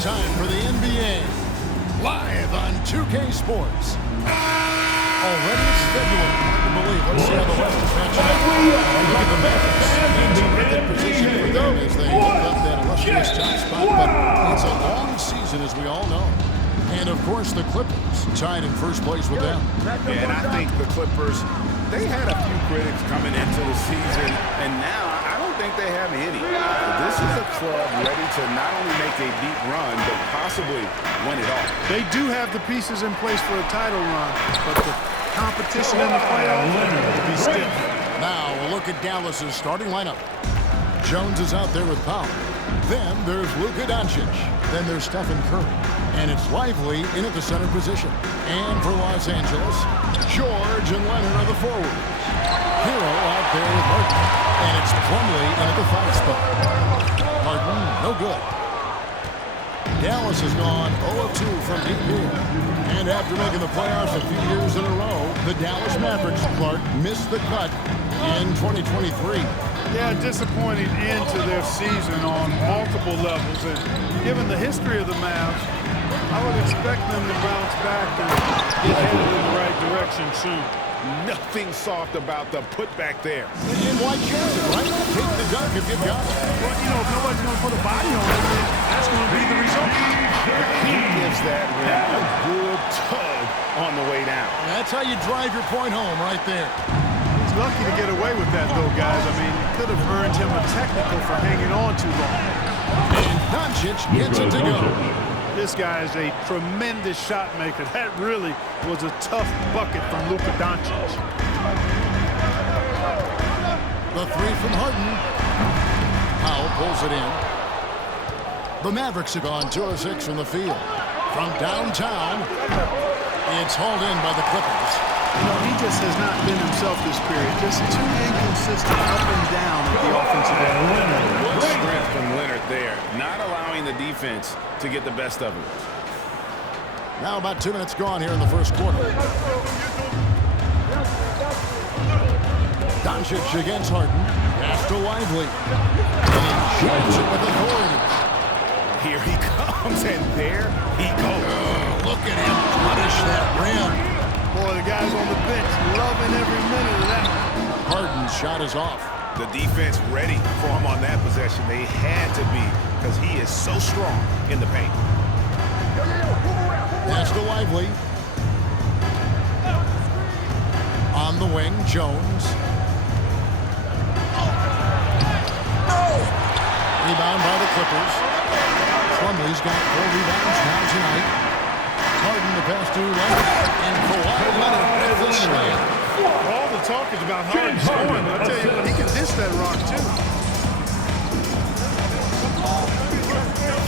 It's time for the NBA, live on 2K Sports. Already scheduled. Hard to believe. Let's see how the rest is matching up. Look at the Mavericks. In terrific position for them as they hold up that illustrious top spot. But it's a long season, as we all know. And, of course, the Clippers tied in first place with them. Yeah, and I think the Clippers, they had a few critics coming into the season, and now I don't think they have any. This is a club ready to not only make a deep run, but possibly win it all. They do have the pieces in place for a title run, but the competition in the playoffs will be stiff. Now we'll look at Dallas's starting lineup. Jones is out there with Powell. Then there's Luka Doncic. Then there's Stephen Curry. And it's Lively in at the center position. And for Los Angeles, George and Leonard are the forwards. Herro out there with Harden. And it's Plumlee in at the 5 spot. Harden, no good. Dallas has gone 0-2 from deep here. And after making the playoffs a few years in a row, the Dallas Mavericks, Clark, missed the cut in 2023. Yeah, disappointing end to their season on multiple levels. And given the history of the Mavs, I would expect them to bounce back and get headed in the right direction soon. Nothing soft about the putback there. And why chance it, right? Take the dunk if you've got it. Well, you know, if nobody's going to put a body on it, that's going to be the result. He gives that rim a good tug on the way down. And that's how you drive your point home right there. He's lucky to get away with that, though, guys. I mean, it could have earned him a technical for hanging on too long. And Doncic gets it to go. This guy is a tremendous shot maker. That really was a tough bucket from Luka Doncic. The three from Harden. Powell pulls it in. The Mavericks have gone 2 of 6 from the field. From downtown, it's hauled in by the Clippers. You know, he just has not been himself this period. Just too inconsistent up and down at the offensive end. Good strength from Leonard there, not allowing the defense to get the best of him. Now about 2 minutes gone here in the first quarter. Doncic against Harden. Pass to Lively. And he shoots it with authority. Here he comes, and there he goes. Look at him punish that rim. Boy, the guys on the bench loving every minute of that. Harden's shot is off. The defense ready for him on that possession. They had to be, because he is so strong in the paint. Pass to Lively. On the wing, Jones. Rebound by the Clippers. Plumlee's got 4 rebounds now tonight. Harden the pass to Leonard. And Kawhi Leonard at the slam. All the talk is about Harden scoring, but I tell you what, he can dish that rock too.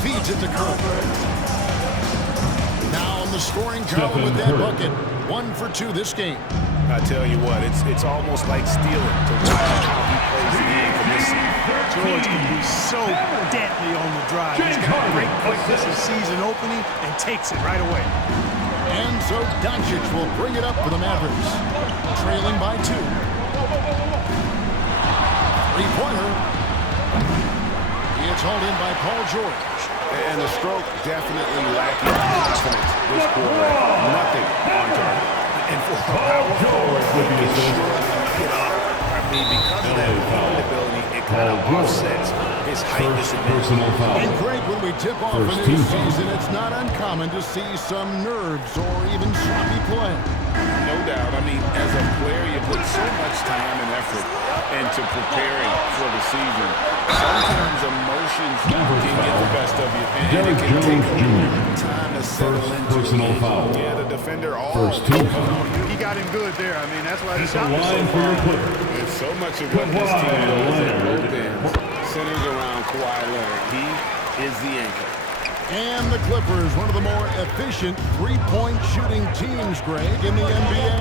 Feeds it to Curry. Now on the scoring column with that bucket. 1 for 2 this game. I tell you what, it's almost like stealing to watch how he plays the game from this season. George can be so deadly on the drive. He's got great quickness in season opening and takes it right away. And so Doncic will bring it up for the Mavericks. Trailing by 2. Three-pointer. It's hauled in by Paul George. And the stroke definitely lacking confidence this quarter. Nothing on target. And for a power forward, it's sure get up. I mean, because of that ability, it kind of offsets his height disadvantage. And Greg, when we tip off a new season, it's not uncommon to see some nerves or even sloppy play. No doubt. I mean, as a player, you put so much time and effort into preparing for the season. Sometimes emotions can get the best of you, and it can take a long time to settle into. Personal foul. Yeah, the defender First team. He got him good there. I mean, that's why the It's a shot was so line for your far. Clippers. And so much of what this team does at both ends centers around Kawhi Leonard. He is the anchor. And the Clippers, one of the more efficient three-point shooting teams, Greg, in the NBA.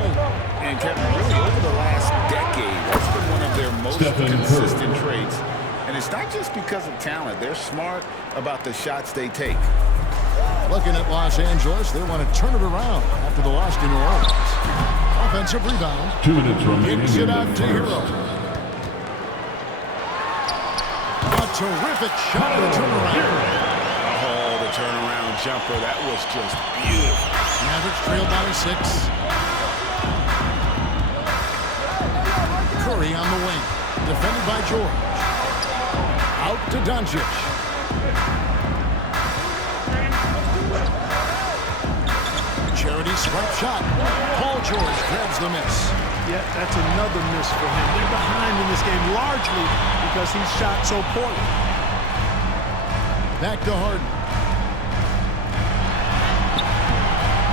And Kevin, really over the last decade, that's been one of their most consistent traits. And it's not just because of talent. They're smart about the shots they take. Looking at Los Angeles, they want to turn it around after the loss to New Orleans. Offensive rebound. 2 minutes remaining. Gets it out to Herro. A terrific shot of the turnaround. Oh, the turnaround. jumper. That was just beautiful. Mavericks trail by 6. Curry on the wing. Defended by George. Out to Doncic. Charity swipe shot. Paul George grabs the miss. Yeah, that's another miss for him. They're behind in this game largely because he shot so poorly. Back to Harden.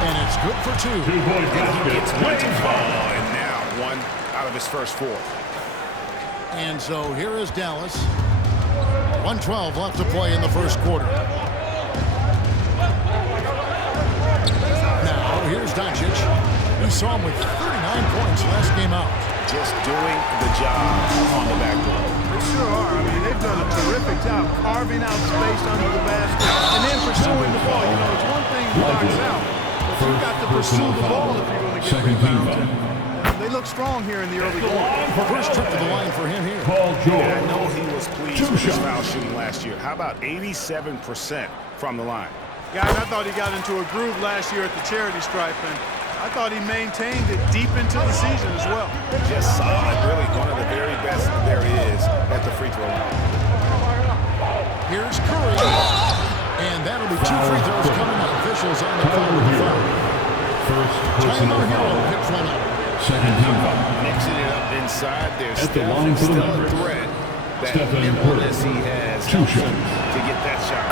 And it's good for 2. And he gets one to fall, and now 1 out of his first 4. And so here is Dallas. 1:12 left to play in the first quarter. Now here's Doncic. We saw him with 39 points last game out. Just doing the job on the backboard. They sure are. I mean, they've done a terrific job carving out space under the basket and then pursuing the ball. You know, it's one thing to box out, but you've got to pursue the ball if you're going to get rebounds. They look strong here in the early going. First trip to the line for him here. Paul George. Yeah, I know he was pleased with his foul shooting last year. How about 87% from the line? Guys, I thought he got into a groove last year at the charity stripe, and I thought he maintained it deep into the season as well. Just solid, really one of the very best there is at the free throw line. Here's Curry. And that'll be 2 free throws coming up. Officials on the call with the foul. First personal Herro foul. picks one up. Second team foul. Mixing it up inside, there's At the line for the still a Mavericks. threat. That Stephen nimbleness Curry. he has 2 helps him shots. to get that shot.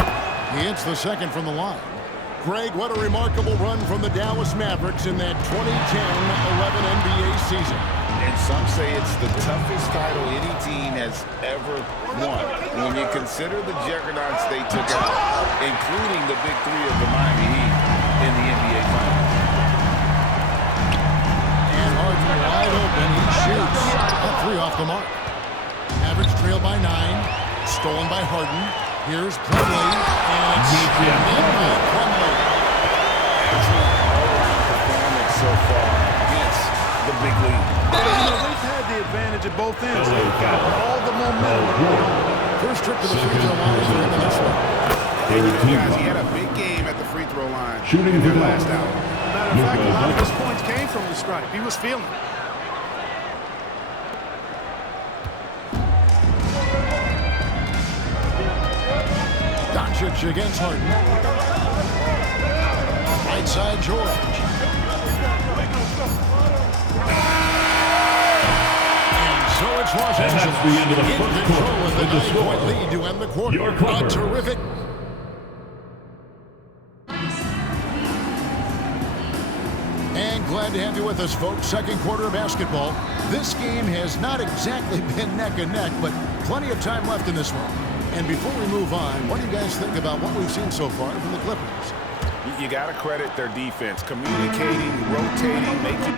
He hits the second from the line. Greg, what a remarkable run from the Dallas Mavericks in that 2010-11 NBA season. And some say it's the toughest title any team has ever won. When you consider the juggernauts they took out, including the big 3 of the Miami Heat in the NBA Finals. And Harden wide open. He shoots. A 3 off the mark. Mavericks trail by 9. Stolen by Harden. Here's Plumlee. And it's in by Plumlee. Performance so far against the big league. You know, they've had the advantage at both ends. They've got all the momentum. First trip to the free throw line for him in this one. Guys, he had a big game at the free throw line Shooting in for the last hour. Matter of fact, a lot of his points came from the stripe. He was feeling it. Doncic against Harden. Right side, George. And so it's Los And Angeles that's the end of the in first control quarter. with the With the 9-point score. lead to end the quarter. Your A Clippers. terrific. And glad to have you with us, folks. Second quarter of basketball. This game has not exactly been neck and neck, but plenty of time left in this one. And before we move on, what do you guys think about what we've seen so far from the Clippers? You got to credit their defense, communicating, rotating, making.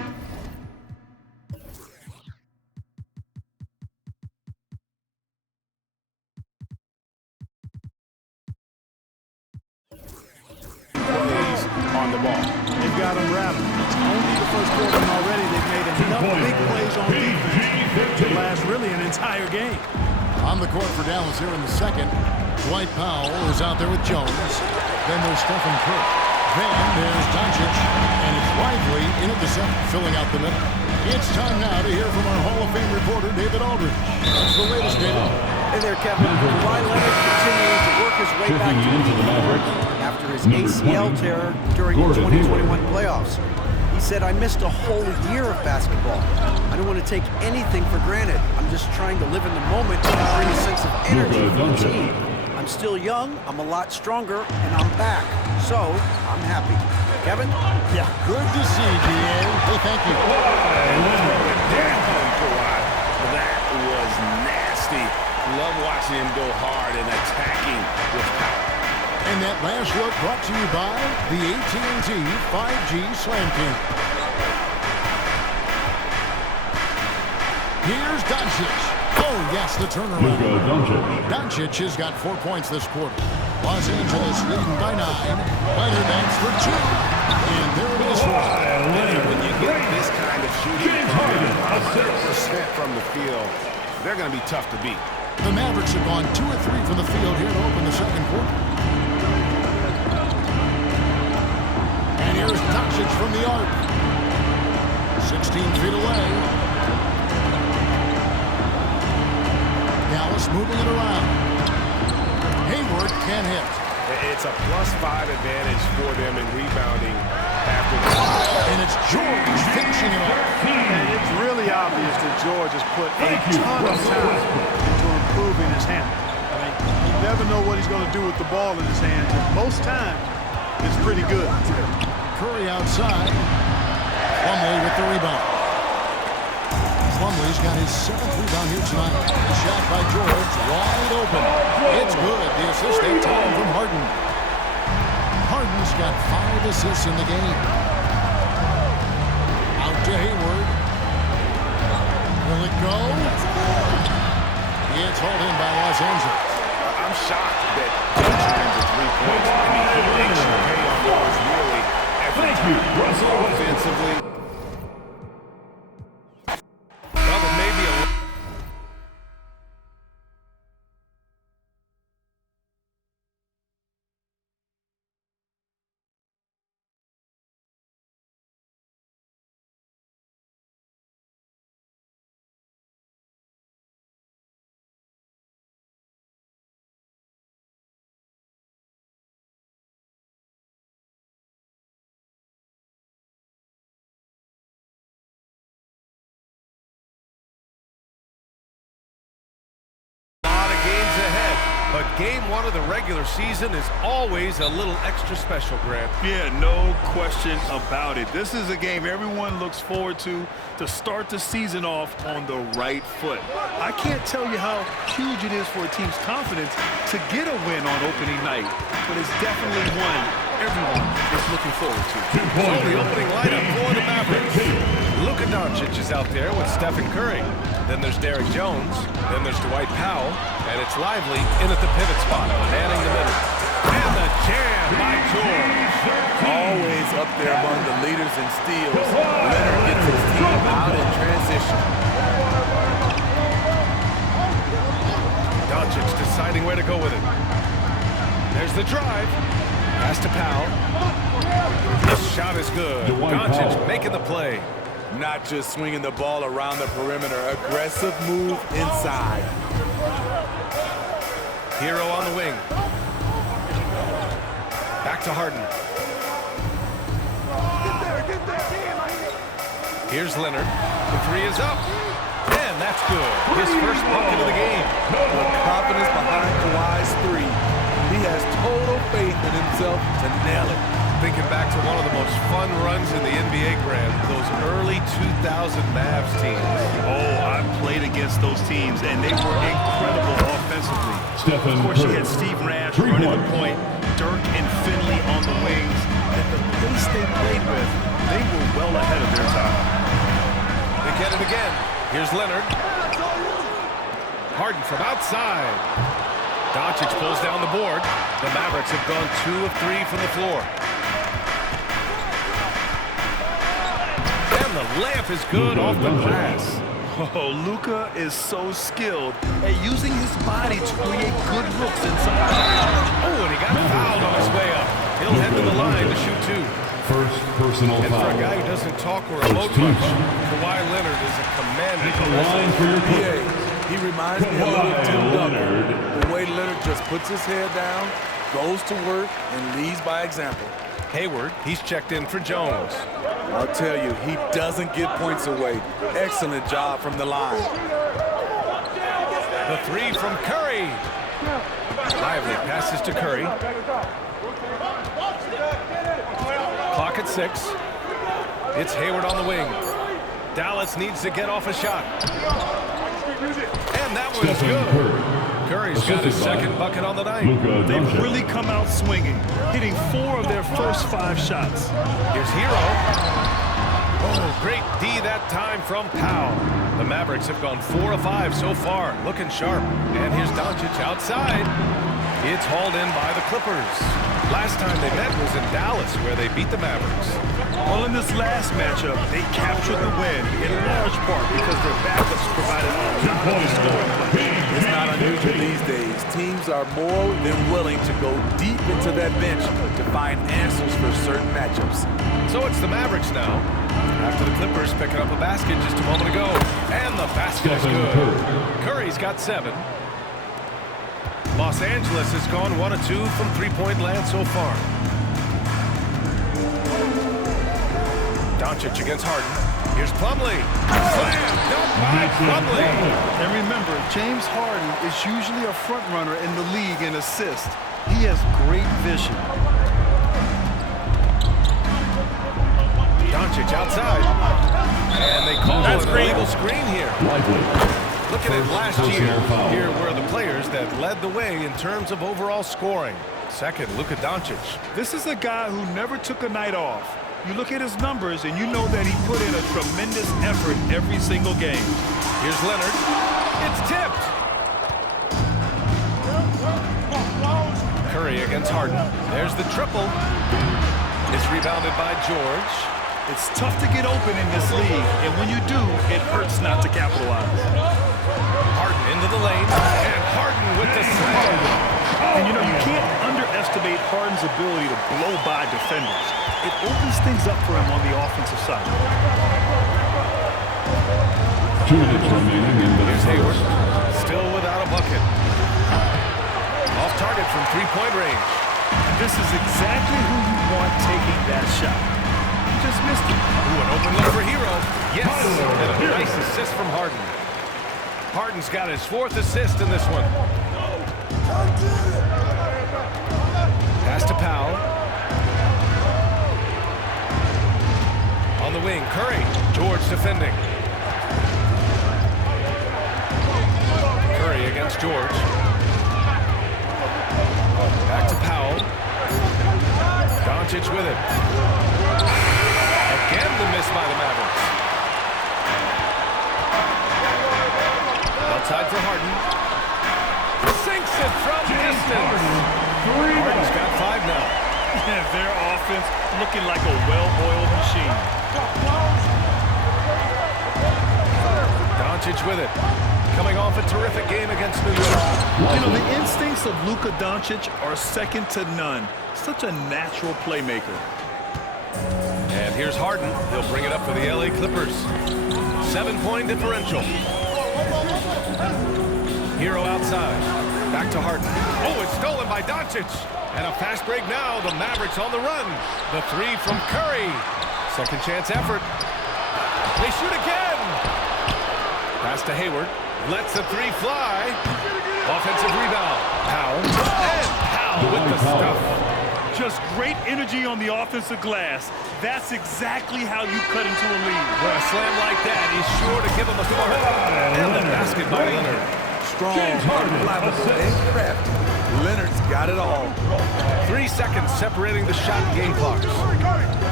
Plays on the ball. They've got them rattled. It's only the first quarter and already they've made enough big plays on defense to last really an entire game. On the court for Dallas here in the second, Dwight Powell is out there with Jones. Then there's Stephen Curry. Then there's Doncic. And it's Lively in at the center, filling out the middle. It's time now to hear from our Hall of Fame reporter, David Aldridge. What's the latest, David? Hey there, Kevin. Kawhi Leonard continuing to work his way back Checking to into the the Mavericks. after his Number ACL 20, tear during the Gordon 2021 playoffs. He said, I missed a whole year of basketball. I don't want to take anything for granted. I'm just trying to live in the moment and bring a sense of energy Luka for the Doncic. team. I'm still young, I'm a lot stronger, and I'm back. So, I'm happy. Kevin? Yeah, good to see you, DA. Hey, thank you. Down, Kawhi. That was nasty. Love watching him go hard and attacking with power. And that last look brought to you by the AT&T 5G Slam King. Here's Doncic. Oh, yes, the turnaround. Luka Doncic. Doncic has got 4 points this quarter. Los Angeles leading by 9. Leonard banks for 2. And there it is for When you get this kind of shooting from 100% from the field, they're going to be tough to beat. the Mavericks have gone 2 of 3 from the field here to open the second quarter. Doncic from the arc. 16 feet away. Dallas moving it around. Hayward can't hit. It's a +5 advantage for them in rebounding after the foul. And it's George finishing it off. And it's really obvious that George has put a ton of time into improving his hand. I mean, you never know what he's going to do with the ball in his hands. Most times, it's pretty good. Curry outside. Plumlee with the rebound. Plumlee's got his 7th rebound here tonight. The shot by George, wide open. It's good. The assist that time from Harden. Harden's got 5 assists in the game. Out to Hayward. Will it go? It's hauled in by Los Angeles. I'm shocked that Doncic into 3 points. I mean, he makes you pay on those really every time. Offensively. Well, there may be a But game 1 of the regular season is always a little extra special, Grant. Yeah, no question about it. This is a game everyone looks forward to start the season off on the right foot. I can't tell you how huge it is for a team's confidence to get a win on opening night, but it's definitely one everyone is looking forward to. So the opening lineup for the Mavericks. Luka Doncic is out there with Stephen Curry. Then there's Derek Jones. Then there's Dwight Powell. And it's Lively in at the pivot spot, manning the middle. And the jam by George. Always up there among the leaders in steals. Leonard gets his team out in transition. Doncic deciding where to go with it. There's the drive. Pass to Powell. This shot is good. Doncic making the play. Not just swinging the ball around the perimeter. Aggressive move inside. Herro on the wing. Back to Harden. Here's Leonard. The 3 is up. And that's good. His first bucket of the game. The confidence behind Kawhi's 3. He has total faith in himself to nail it. Thinking back to one of the most fun runs in the NBA, Grant, those early 2000 Mavs teams. Oh, I've played against those teams, and they were incredible offensively. Of course, you had Steve Nash running the point, Dirk and Finley on the wings. At the pace they played with, they were well ahead of their time. They get it again. Here's Leonard. Harden from outside. Doncic pulls down the board. The Mavericks have gone 2 of 3 from the floor. And the layup is good off the glass. Oh, Luka is so skilled at using his body to create good looks inside. Oh, and he got fouled on his way up. He'll head to the line to shoot 2. First personal And for foul. a guy who doesn't talk or emote much, Kawhi Leonard is a commanding Line for your Yeah, he reminds me a little of Tim Leonard. Duncan. The way Leonard just puts his head down, goes to work, and leads by example. Hayward, he's checked in for Jones. I'll tell you, he doesn't give points away. Excellent job from the line. The 3 from Curry. Lively passes to Curry. Clock at 6. It's Hayward on the wing. Dallas needs to get off a shot. And that one's good. Curry's got his second bucket on the night. They've really come out swinging, hitting 4 of their first 5 shots. Here's Herro. Oh, great D that time from Powell. The Mavericks have gone 4 of 5 so far, looking sharp. And here's Doncic outside. It's hauled in by the Clippers. Last time they met was in Dallas, where they beat the Mavericks. Well, in this last matchup, they captured the win in large part because their backups provided a lot of scoring punch. It's not unusual these days. Teams are more than willing to go deep into that bench to find answers for certain matchups. So it's the Mavericks now. After the Clippers picking up a basket just a moment ago. And the basket is good. Curry's got 7. Los Angeles has gone 1 of 2 from three-point land so far. Doncic against Harden. Here's Plumlee. Slam dunk by Plumlee. And remember, James Harden is usually a front runner in the league in assists. He has great vision. Doncic outside. And they call an illegal screen here. Looking at last year, here were the players that led the way in terms of overall scoring. Second, Luka Doncic. This is a guy who never took a night off. You look at his numbers and you know that he put in a tremendous effort every single game. Here's Leonard. It's tipped. Curry against Harden. There's the triple. It's rebounded by George. It's tough to get open in this league, and when you do, it hurts not to capitalize. Harden into the lane, and Harden with the slam. And you know, you can't underestimate Harden's ability to blow by defenders. It opens things up for him on the offensive side. 2 minutes remaining in the Here's Hayward, first. still without a bucket. Off target from three-point range. This is exactly who you want taking that shot. He just missed it. Ooh, an open look for Herro. Yes, and a nice assist from Harden. Harden's got his 4th assist in this one. Pass to Powell. On the wing, Curry. George defending. Curry against George. Back to Powell. Doncic with it. Again the miss by the Mavericks. Outside for Harden. Sinks it from distance. Harden's got 5 now. Their offense looking like a well-oiled machine. Doncic with it. Coming off a terrific game against New York. You know, the instincts of Luka Doncic are second to none. Such a natural playmaker. And here's Harden. He'll bring it up for the LA Clippers. 7-point differential. Herro outside. Back to Harden. Oh, it's stolen by Doncic. And a fast break now. The Mavericks on the run. The 3 from Curry. Second chance effort. They shoot again. Pass to Hayward. Lets the 3 fly. Offensive rebound. Powell. And Powell with the stuff. Just great energy on the offensive glass. That's exactly how you cut into a lead. With a slam like that, he's sure to give him a spark. And the basket by Leonard. Strong, reliable, and crafty. Leonard's got it all. 3 seconds separating the shot and game clocks.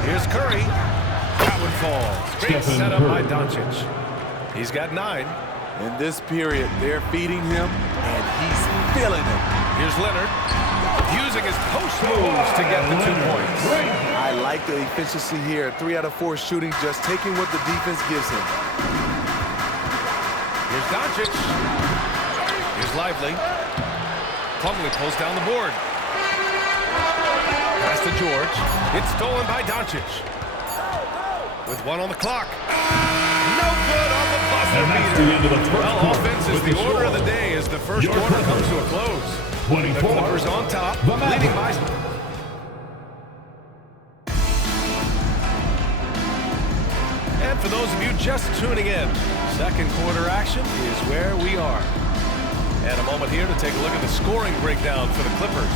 Here's Curry. That one falls. Great setup by Doncic. He's got 9. In this period, they're feeding him, and he's feeling it. Here's Leonard. Using his post moves to get the 2 points. I like the efficiency here. 3 out of 4 shooting, just taking what the defense gives him. Here's Doncic. Here's Lively. Plumlee pulls down the board. Pass to George. It's stolen by Doncic. With 1 on the clock. No good on the buzzer beater. Well, offense is the order of the day as the first quarter comes to a close. The Clippers on top, leading by... And for those of you just tuning in, second quarter action is where we are. And a moment here to take a look at the scoring breakdown for the Clippers.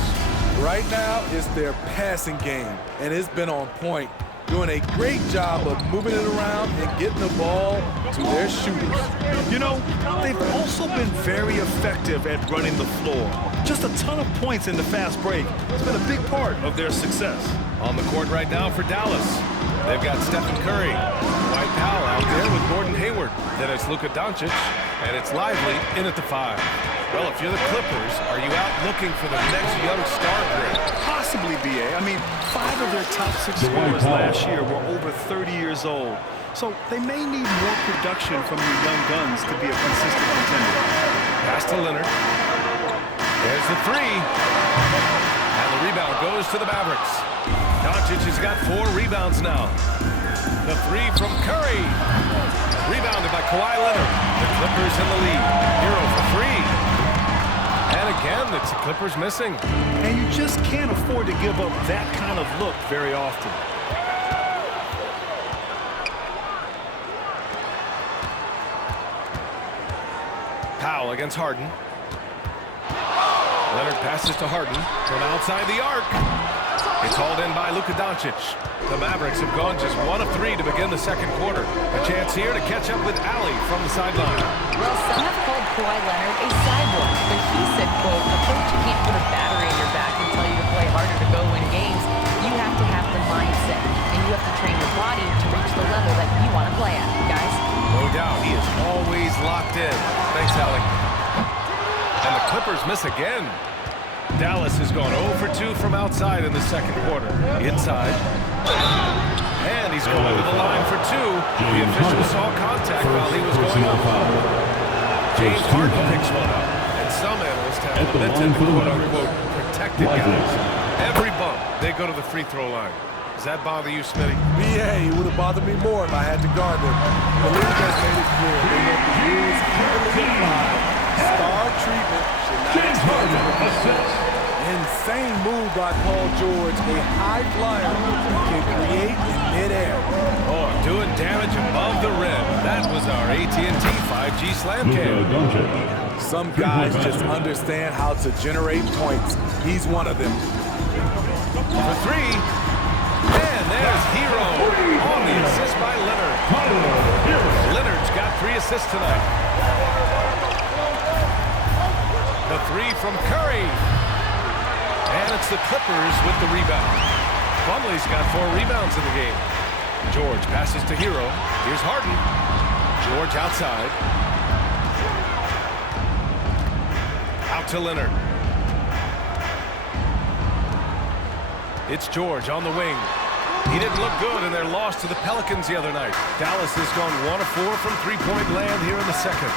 Right now, it's their passing game, and it's been on point. Doing a great job of moving it around and getting the ball to their shooters. You know, they've also been very effective at running the floor. Just a ton of points in the fast break. It's been a big part of their success. On the court right now for Dallas, they've got Stephen Curry, Dwight Powell out there with Gordon Hayward. Then it's Luka Doncic, and it's Lively in at the 5. Well, if you're the Clippers, are you out looking for the next young star grid? Possibly, B.A. I mean, 5 of their top 6 scorers last year were over 30 years old. So they may need more production from the young guns to be a consistent contender. Pass to Leonard. There's the 3. And the rebound goes to the Mavericks. Doncic Doncic has got 4 rebounds now. The 3 from Curry. Rebounded by Kawhi Leonard. The Clippers in the lead. Herro for 3. And again, it's the Clippers missing. And you just can't afford to give up that kind of look very often. Powell against Harden. Leonard passes to Harden from outside the arc. It's hauled in by Luka Doncic. The Mavericks have gone just 1 of 3 to begin the second quarter. A chance here to catch up with Allie from the sideline. Well, some have called Kawhi Leonard a cyborg, but he said, quote, a coach can't put a battery in your back and tell you to play harder to go win games. You have to have the mindset, and you have to train your body to reach the level that you want to play at, guys. No doubt, he is always locked in. Thanks, Allie. And the Clippers miss again. Dallas has gone 0 for 2 from outside in the second quarter. Inside. And he's going to the line for 2. The official saw contact while he was going up. James Harden picks one up. And some analysts have lamented the quote-unquote protected guys. Every bump, they go to the free throw line. Does that bother you, Smitty? BA, it would have bothered me more if I had to guard them. The league has made it clear they want the rules heavily applied. Star treatment should not extend. Insane move by Paul George, a high flyer can create in midair. Oh, doing damage above the rim. That was our AT&T 5G slam cam. Some guys just understand how to generate points. He's one of them. For 3. And there's Herro on the assist by Leonard. Leonard's got 3 assists tonight. The 3 from Curry. And it's the Clippers with the rebound. Plumlee's got 4 rebounds in the game. George passes to Herro. Here's Harden. George outside. Out to Leonard. It's George on the wing. He didn't look good in their loss to the Pelicans the other night. Dallas has gone 1 of 4 from three-point land here in the second.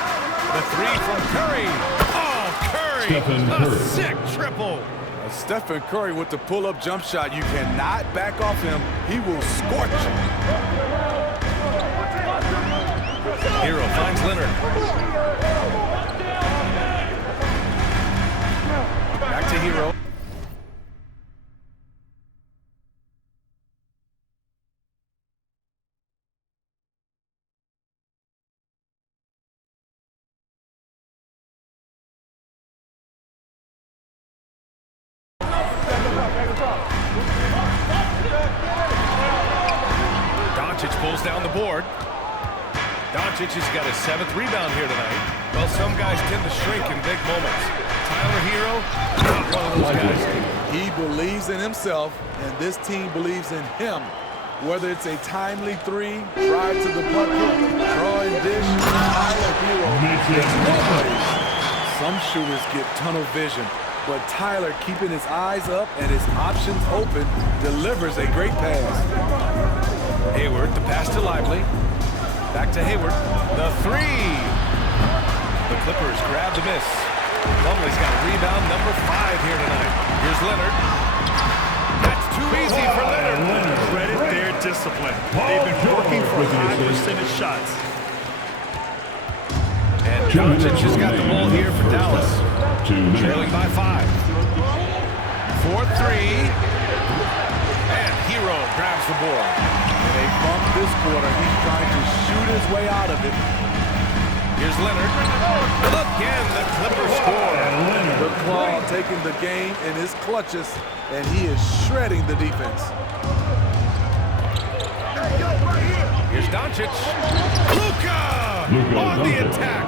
The 3 from Curry. Oh, Curry! A sick triple. Stephen Curry with the pull-up jump shot. You cannot back off him. He will scorch you. Herro finds Leonard. Back to Herro. Doncic pulls down the board. Doncic has got his 7th rebound here tonight. Well, some guys tend to shrink in big moments. Tyler Herro, not one of those guys. He believes in himself, and this team believes in him. Whether it's a timely 3, drive to the bucket, draw and dish, Tyler Herro makes no plays. Some shooters get tunnel vision, but Tyler, keeping his eyes up and his options open, delivers a great pass. Hayward, the pass to Lively. Back to Hayward. The 3. The Clippers grab the miss. Plumlee's got a rebound number 5 here tonight. Here's Leonard. That's too easy for Leonard. Credit their discipline. They've been working for high percentage shots. And Doncic has got the ball here for Dallas. Trailing by 5. 4-3. And Herro grabs the board. They bump this quarter. He's trying to shoot his way out of it. Here's Leonard. Again, the Clippers score. The Claw taking the game in his clutches, and he is shredding the defense. Here's Doncic. Luka on the attack.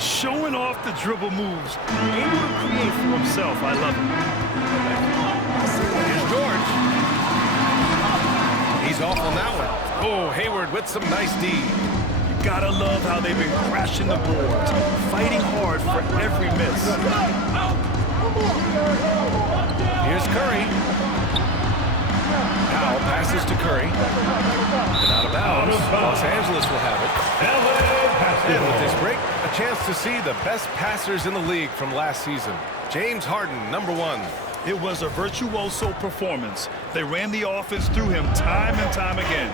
Showing off the dribble moves. Able to create for himself. I love it. Here's George. He's off on that one. Oh, Hayward with some nice D. You gotta love how they've been crashing the boards, fighting hard for every miss. Here's Curry. Powell passes to Curry. And out of bounds. Los Angeles will have it. And with this break, a chance to see the best passers in the league from last season. James Harden, number 1. It was a virtuoso performance. They ran the offense through him time and time again.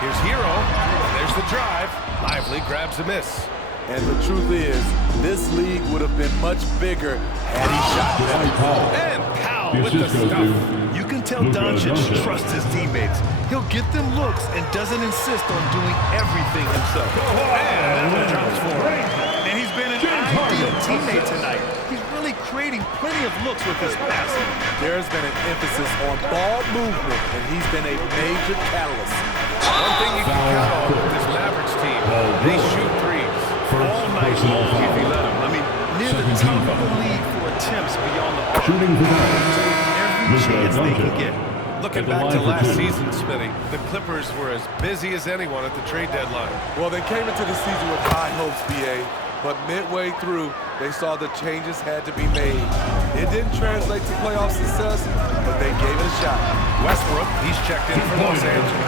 Here's Herro. There's the drive. Lively grabs a miss. And the truth is, this league would have been much bigger had he shot better. And Powell with the stuff. You can tell Doncic trusts his teammates. He'll get them looks and doesn't insist on doing everything himself. And that drops for him. And he's been an ideal teammate tonight. He's really creating plenty of looks with his passing. There's been an emphasis on ball movement, and he's been a major catalyst. One thing you can count on with this Mavericks team, they shoot threes all night long if you let them. I mean, near the top of the league for attempts beyond the arc. Shooting for Every chance they can get. Looking back to last season, Smitty, the Clippers were as busy as anyone at the trade deadline. Well, they came into the season with high hopes, BA, but midway through, they saw the changes had to be made. It didn't translate to playoff success, but they gave it a shot. Westbrook, he's checked in for Los Angeles.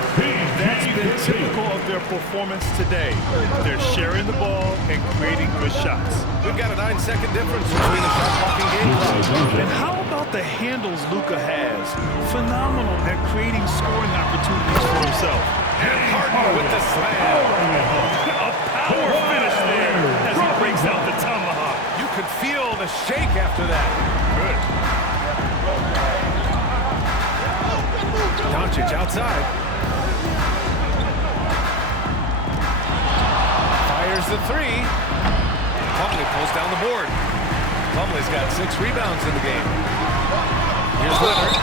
That's been typical of their performance today. They're sharing the ball and creating good shots. We've got a 9-second difference between the shot-blocking game clock. And how about the handles Luka has? Phenomenal at creating scoring opportunities for himself. And Harden with the slam. A power finish there as he breaks out the tomahawk. You could feel the shake after that. Good. Doncic outside. Fires the three. Plumlee pulls down the board. Plumlee's got 6 rebounds in the game. Here's Leonard.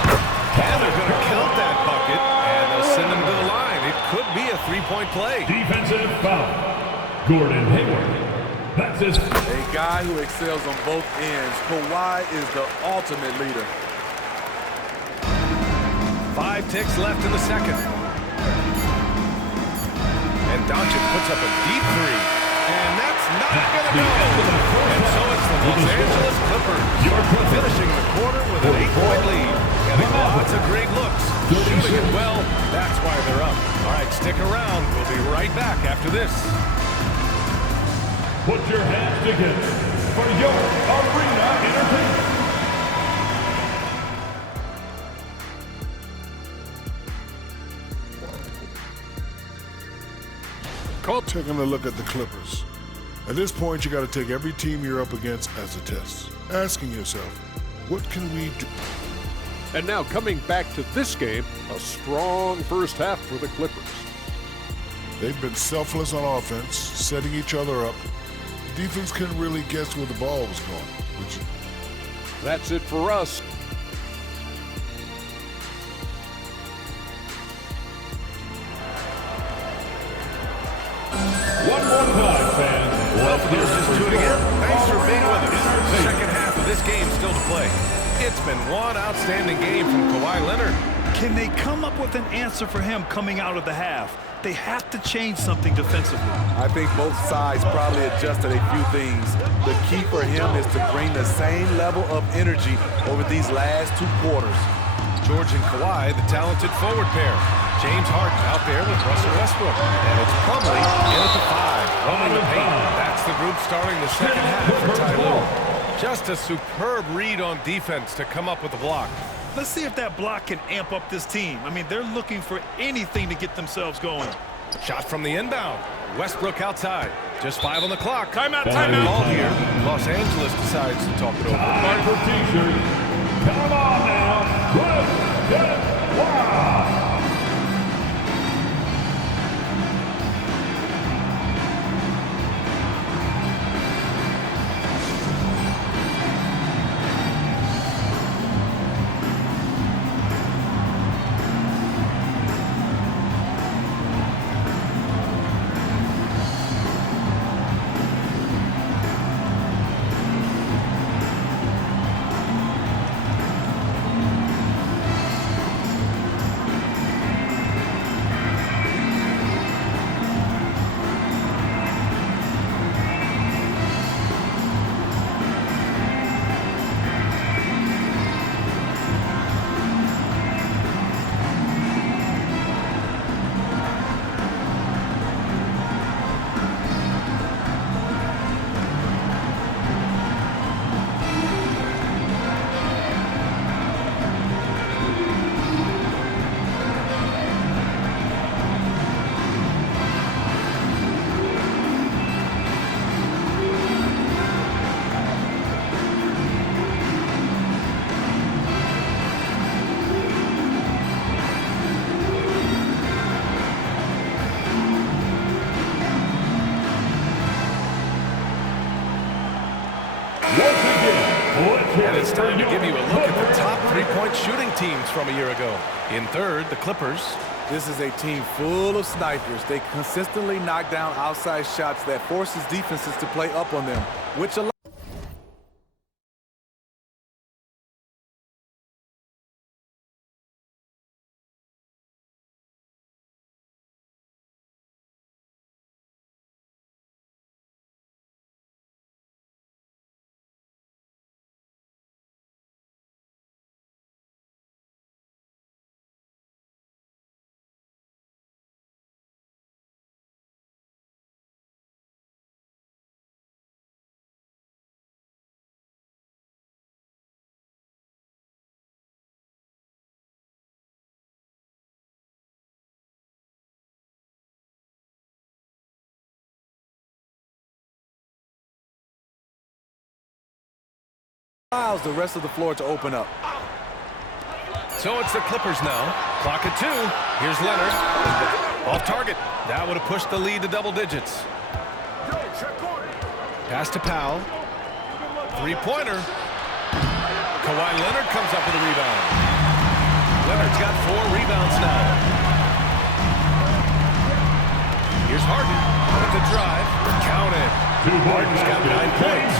And they're going to count that bucket, and they'll send him to the line. It could be a 3-point play. Defensive foul. Gordon Hayward. That's his. A guy who excels on both ends. Kawhi is the ultimate leader. 5 ticks left in the second. And Doncic puts up a deep three. And that's not going to go. And so it's the Los Angeles Clippers finishing the quarter with an 8-point lead. Getting lots of great looks. Shooting it well. That's why they're up. All right, stick around. We'll be right back after this. Put your hands together for your arena entertainment. Taking a look at the Clippers. At this point, you got to take every team you're up against as a test. Asking yourself, what can we do? And now coming back to this game, a strong first half for the Clippers. They've been selfless on offense, setting each other up. Defense couldn't really guess where the ball was going. That's it for us. One more time, fans. Well, for those just tuning in, thanks for being with us. The second half of this game still to play. It's been one outstanding game from Kawhi Leonard. Can they come up with an answer for him coming out of the half? They have to change something defensively. I think both sides probably adjusted a few things. The key for him is to bring the same level of energy over these last 2 quarters. George and Kawhi, the talented forward pair. James Harden out there with Russell Westbrook. And it's Plumlee in at the 5, running the paint. That's the group starting the second half for Ty Lue. Just a superb read on defense to come up with the block. Let's see if that block can amp up this team. I mean, they're looking for anything to get themselves going. Shot from the inbound. Westbrook outside. Just 5 on the clock. Timeout, Timeout. Ball timeout. here. Los Angeles decides to talk it over. Time for T-shirt. Come on now. Let's get wild. time to give you a look at the top three-point shooting teams from a year ago. In third, the Clippers. This is a team full of snipers. They consistently knock down outside shots that forces defenses to play up on them, which allows the rest of the floor to open up. So it's the Clippers now. Clock at 2. Here's Leonard. Off target. That would have pushed the lead to double digits. Pass to Powell. Three-pointer. Kawhi Leonard comes up with a rebound. Leonard's got 4 rebounds now. Here's Harden with the drive. Count it. Harden's got 9 points.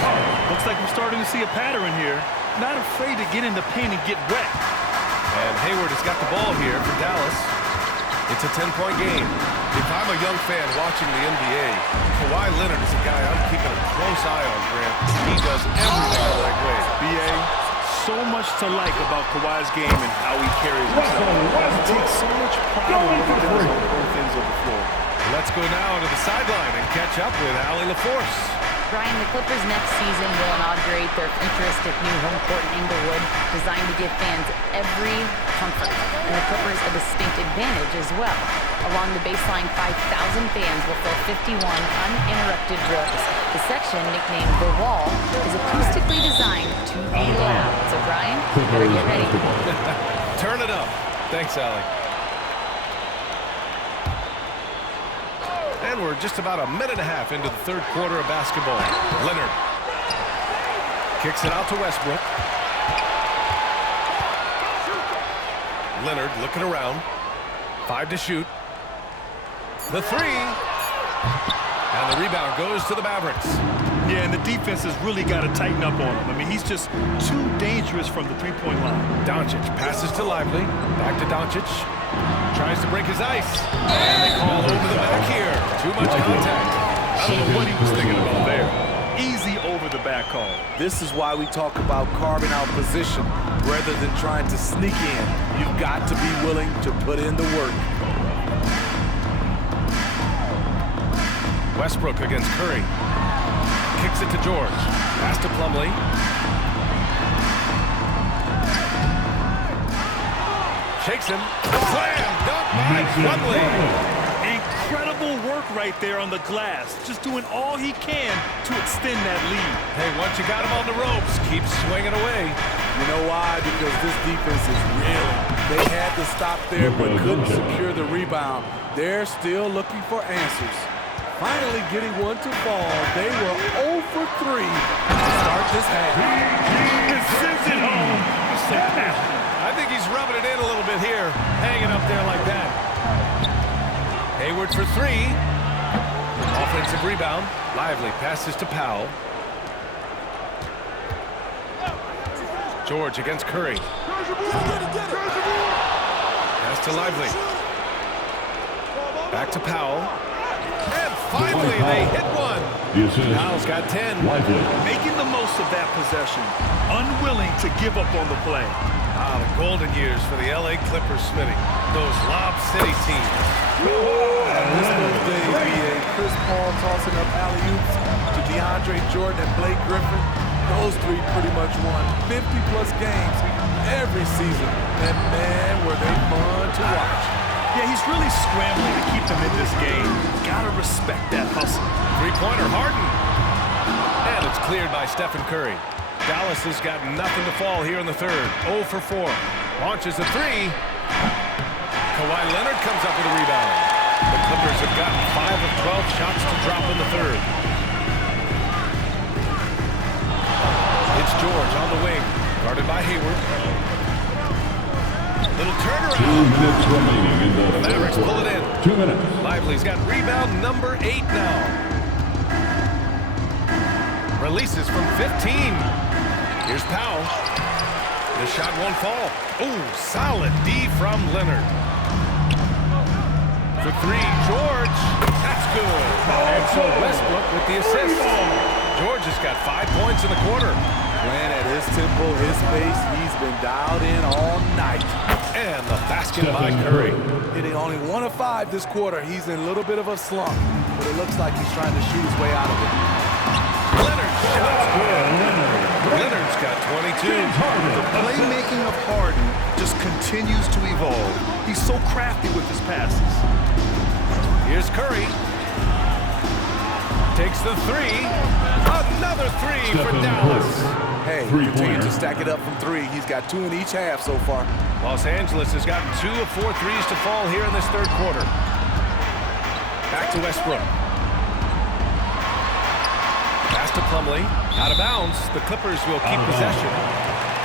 Looks like we're starting to see a pattern here. Not afraid to get in the paint and get wet. And Hayward has got the ball here for Dallas. It's a 10-point game. If I'm a young fan watching the NBA, Kawhi Leonard is a guy I'm keeping a close eye on, Grant. He does everything the right way. B.A., so much to like about Kawhi's game and how he carries himself. He takes so much pride in what he does on both ends of the floor. Let's go now to the sideline and catch up with Allie LaForce. Brian, the Clippers next season will inaugurate their futuristic new home court in Inglewood, designed to give fans every comfort, and the Clippers a distinct advantage as well. Along the baseline, 5,000 fans will fill 51 uninterrupted rows. The section, nicknamed The Wall, is acoustically designed to be loud. So, Brian, you better get ready. Turn it up. Thanks, Allie. And we're just about a minute and a half into the third quarter of basketball. Leonard kicks it out to Westbrook. Leonard looking around. 5 to shoot. The 3. And the rebound goes to the Mavericks. Yeah, and the defense has really got to tighten up on him. I mean, he's just too dangerous from the three-point line. Doncic passes to Lively. Back to Doncic. Tries to break his ice. And they call over the back here. Too much contact. I don't know what he was thinking about there. Easy over the back call. This is why we talk about carving out position rather than trying to sneak in. You've got to be willing to put in the work. Westbrook against Curry. Kicks it to George. Pass to Plumlee. Shakes him. Slam! Dunk by Plumlee. Incredible work right there on the glass. Just doing all he can to extend that lead. Hey, once you got him on the ropes, keep swinging away. You know why? Because this defense is real. They had to stop there but couldn't secure the rebound. They're still looking for answers. Finally getting one to fall. They were 0 for 3 to start this half. He sends it home. I think he's rubbing it in a little bit here, hanging up there like that. Hayward for 3. Offensive rebound. Lively passes to Powell. George against Curry. Pass to Lively. Back to Powell. And finally, they hit one. Powell's got 10. Making the most of that possession. Unwilling to give up on the play. Ah, the golden years for the LA Clippers, Smitty. Those Lob City teams. This those days, B.A. Chris Paul tossing up alley-oops to DeAndre Jordan and Blake Griffin. Those 3 pretty much won 50-plus games every season. And, man, were they fun to watch. Yeah, he's really scrambling to keep them in this game. Gotta respect that hustle. Three-pointer, Harden. And it's cleared by Stephen Curry. Dallas has got nothing to fall here in the third. 0 for 4. Launches a 3. Kawhi Leonard comes up with a rebound. The Clippers have gotten 5 of 12 shots to drop in the third. It's George on the wing. Guarded by Hayward. Little turnaround. 2 minutes remaining in the Mavericks third pull quarter. it in. 2 minutes. Lively's got rebound number 8 now. Releases from 15. Here's Powell. The shot won't fall. Ooh, solid D from Leonard. For 3, George. That's good. And so Westbrook with the assist. George has got 5 points in the quarter. Playing at his tempo, his pace, he's been dialed in all night. And the basket by Curry. Hitting only 1 of 5 this quarter. He's in a little bit of a slump, but it looks like he's trying to shoot his way out of it. Leonard shot's good. Leonard's got 22. The playmaking of Harden just continues to evolve. He's so crafty with his passes. Here's Curry. Takes the 3. Another 3 for Dallas. Hey, continue to stack it up from 3. He's got 2 in each half so far. Los Angeles has gotten 2 of 4 threes to fall here in this third quarter. Back to Westbrook. Pass to Plumlee. Out of bounds. The Clippers will keep possession.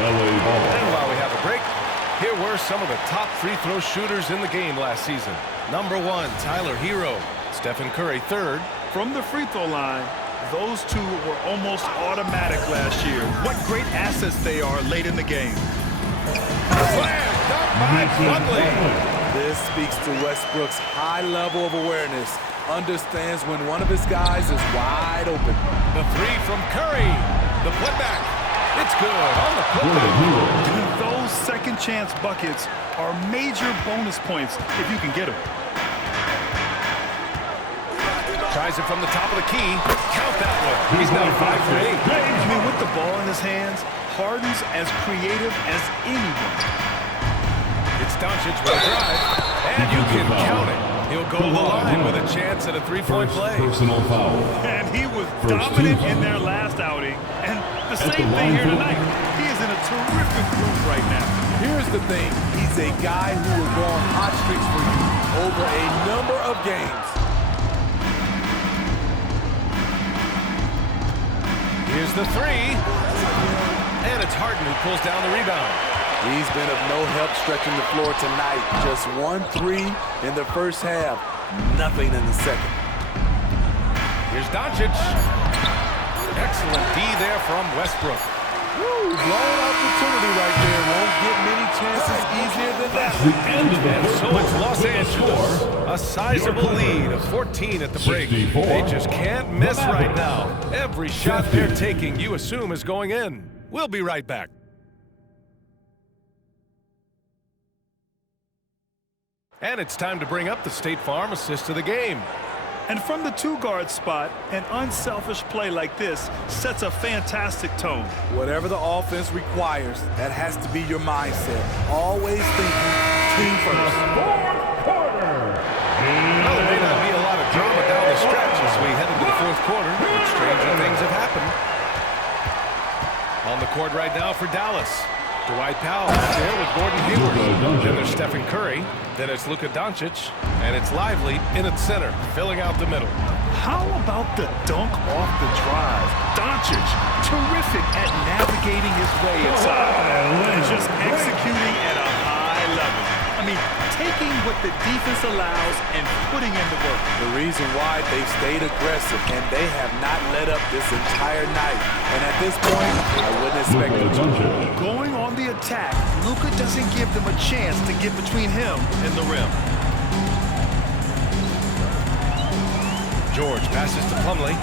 And while we have a break, here were some of the top free throw shooters in the game last season. Number 1, Tyler Herro. Stephen Curry, 3rd. From the free throw line, those two were almost automatic last year. What great assets they are late in the game. Slam dunk by Plumlee. This speaks to Westbrook's high level of awareness. Understands when one of his guys is wide open. The 3 from Curry. The putback. It's good on the putback. Those second chance buckets are major bonus points if you can get them. Tries it from the top of the key. Count that one. He's now 5 for 8. I mean, with the ball in his hands, Harden's as creative as anyone. It's Doncic with a drive, and you can count it. He'll go to the line with a chance at a 3-point play. Personal foul. And he was dominant in their last outing, and the same thing here tonight. He is in a terrific groove right now. Here's the thing. He's a guy who will go on hot streaks for you over a number of games. Here's the 3. And it's Harden who pulls down the rebound. He's been of no help stretching the floor tonight. Just 1 3 in the first half. Nothing in the second. Here's Doncic. Excellent D there from Westbrook. Woo, blown opportunity right there. Won't get many chances easier than that. And so it's Los Angeles. A sizable lead of 14 at the break. They just can't miss right now. Every shot they're taking, you assume, is going in. We'll be right back. And it's time to bring up the State Farm assist of the game. And from the 2-guard spot, an unselfish play like this sets a fantastic tone. Whatever the offense requires, that has to be your mindset. Always thinking team first. Well, there may not be a lot of drama down the stretch as we head into the fourth quarter, but stranger things have happened. On the court right now for Dallas. Dwight Powell out there with Gordon Hayward. Then there's Stephen Curry. Then it's Luka Doncic. And it's Lively in its center, filling out the middle. How about the dunk off the drive? Doncic, terrific at navigating his way inside. And just executing at a high level. I mean, taking what the defense allows and putting in the work. The reason why they stayed aggressive, and they have not let up this entire night. And at this point, I wouldn't expect them to. Going on the attack, Luka doesn't give them a chance to get between him and the rim. George passes to Plumlee.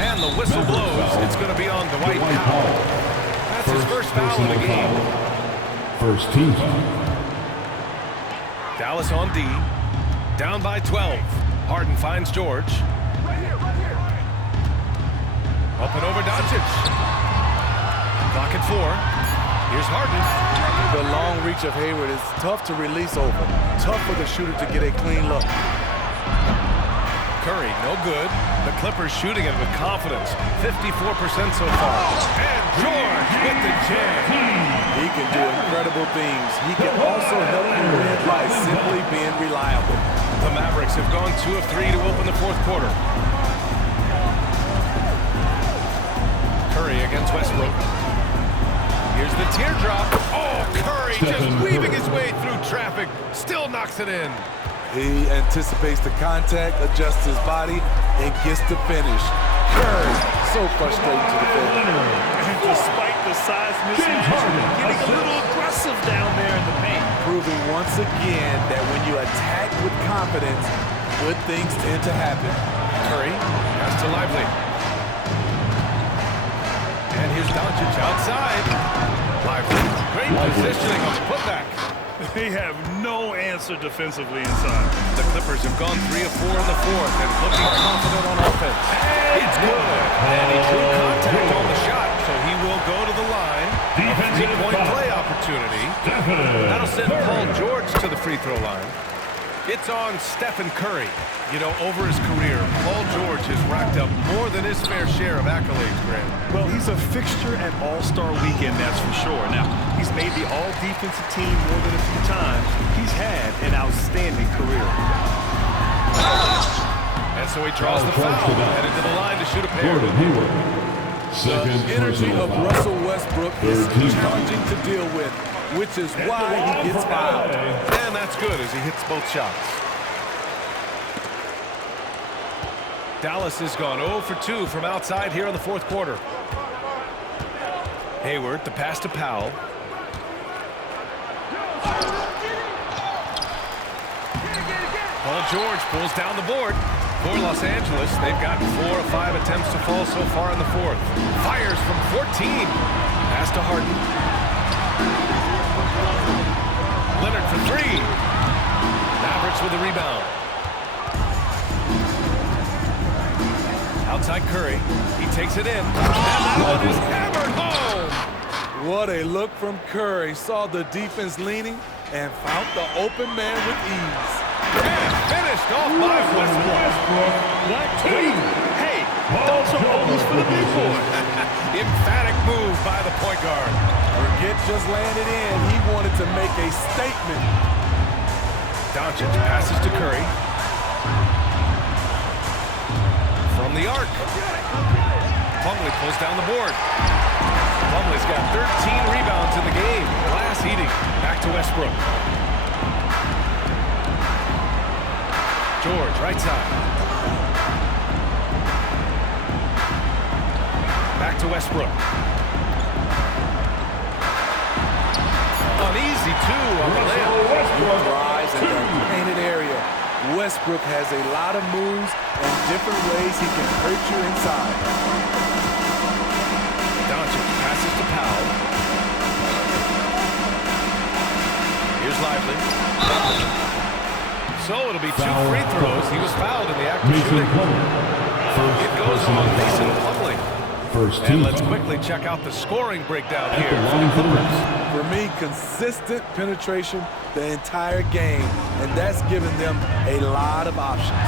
And the whistle blows. It's going to be on Dwight Powell. That's his first foul of the game. First team foul. Dallas on D. Down by 12. Harden finds George. Up and over Doncic. Clock at 4. Here's Harden. The long reach of Hayward is tough to release over. Tough for the shooter to get a clean look. Curry, no good. The Clippers shooting it with confidence. 54% so far. And George with the jam. He can do incredible things. He can also help you win by simply being reliable. The Mavericks have gone 2 of 3 to open the fourth quarter. Curry against Westbrook. Here's the teardrop. Oh, Curry just weaving his way through traffic. Still knocks it in. He anticipates the contact, adjusts his body, and gets the finish. Curry, so frustrating to defend. And despite the size mismatch, getting a little aggressive down there in the paint. Proving once again that when you attack with confidence, good things tend to happen. Curry pass to Lively. And here's Doncic outside. Lively, great positioning on the putback. They have no answer defensively inside. The Clippers have gone 3 of 4 in the fourth and looking confident on offense. It's good. And he drew contact on the shot, so he will go to the line. A three-point play opportunity. That'll send Paul George to the free throw line. It's on Stephen Curry. You know, over his career, Paul George has racked up more than his fair share of accolades, Graham. Well, he's a fixture at All-Star Weekend, that's for sure. Now, he's made the All-Defensive team more than a few times. He's had an outstanding career. And so he draws the foul, headed to the line to shoot a pair. The energy of Russell Westbrook is challenging to deal with, which is why he gets fouled. And that's good as he hits both shots. Dallas has gone 0 for 2 from outside here in the fourth quarter. Hayward, the pass to Powell. Paul George pulls down the board. For Los Angeles, they've got 4 of 5 attempts to fall so far in the fourth. Fires from 14. Pass to Harden. Leonard for 3. Mavericks with the rebound. Outside Curry. He takes it in. And that one is hammered home. What a look from Curry. Saw the defense leaning and found the open man with ease. And finished off by Westbrook. Hey, those are always for the big boy. Emphatic move by the point guard. Forget just landed in. He wanted to make a statement. Doncic passes to Curry. From the arc. Plumlee pulls down the board. Plumlee's got 13 rebounds in the game. Glass heating. Back to Westbrook. George, right side. Back to Westbrook. An easy 2 on the layup. Rise in the painted area. Westbrook has a lot of moves and different ways he can hurt you inside. Doncic passes to Powell. Here's Lively. So it'll be 2 free throws. He was fouled in the act of shooting. It goes on Mason Plumlee. And let's quickly check out the scoring breakdown here for the Clippers. For me, consistent penetration the entire game, and that's given them a lot of options.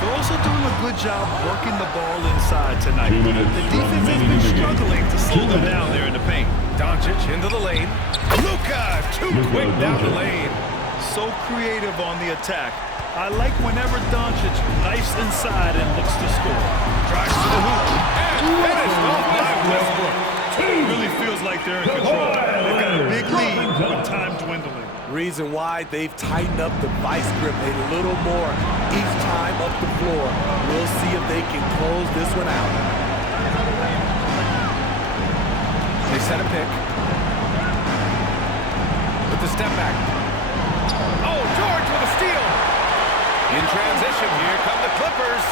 They're also doing a good job working the ball inside tonight. The defense has been struggling to slow them down there in the paint. Doncic into the lane. Luka, too quick down the lane. So creative on the attack. I like whenever Doncic knifes inside and looks to score. Drives to the hoop. And finished off by Westbrook. It really feels like they're in control. They've got a big lead with time dwindling. Reason why they've tightened up the vice grip a little more each time up the floor. We'll see if they can close this one out. They set a pick. With the step back. Oh, George with a steal. In transition, here come the Clippers.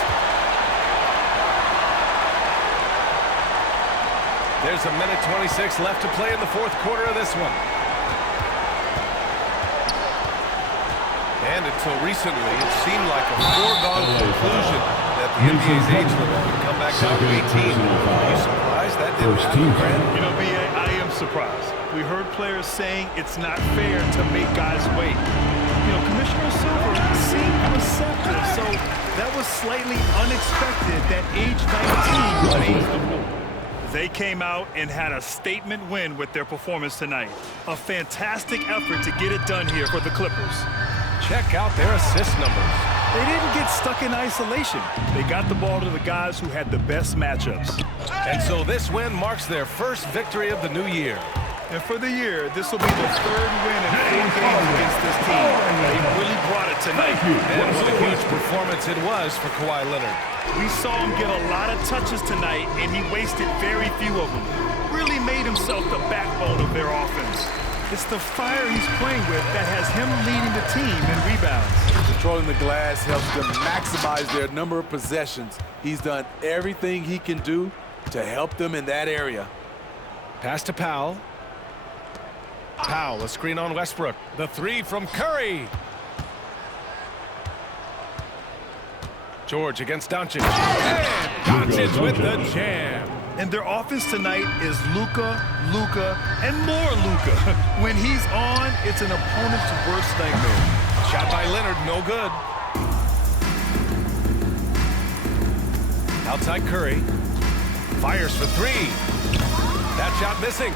There's a minute 26 left to play in the fourth quarter of this one. And until recently, it seemed like a foregone conclusion that the NBA's age limit would come back down to 18. Are you surprised that didn't happen, Grant? You know, B.A., I am surprised. We heard players saying it's not fair to make guys wait. You know, Commissioner Silver seemed receptive, so that was slightly unexpected that age 19 changed the rule. They came out and had a statement win with their performance tonight. A fantastic effort to get it done here for the Clippers. Check out their assist numbers. They didn't get stuck in isolation. They got the ball to the guys who had the best matchups. And so this win marks their first victory of the new year. And for the year, this will be the third win in 4 games against this team. They really brought it tonight. And what a huge performance it was for Kawhi Leonard. We saw him get a lot of touches tonight, and he wasted very few of them. Really made himself the backbone of their offense. It's the fire he's playing with that has him leading the team in rebounds. Controlling the glass helps them maximize their number of possessions. He's done everything he can do to help them in that area. Pass to Powell. Powell, a screen on Westbrook. The 3 from Curry. George against Doncic. And Doncic with the jam. And their offense tonight is Luka, and more Luka. When he's on, it's an opponent's worst nightmare. Shot by Leonard, no good. Outside Curry. Fires for 3. That shot missing.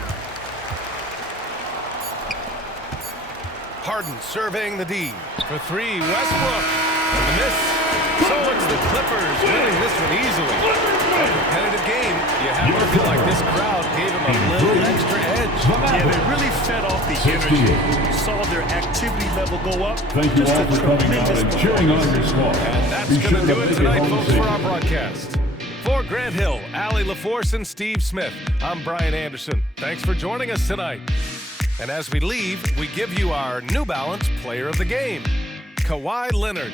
Harden surveying the D. For 3, Westbrook. And the miss. So it's the Clippers winning this one easily. A competitive game. You have to feel like this crowd gave them a little extra edge. Yeah, they really fed off the energy. You saw their activity level go up. Thank you all for coming out and cheering on your squad. And that's going to do it tonight, folks, for our broadcast. For Grant Hill, Allie LaForce, and Steve Smith, I'm Brian Anderson. Thanks for joining us tonight. And as we leave, we give you our New Balance Player of the Game, Kawhi Leonard.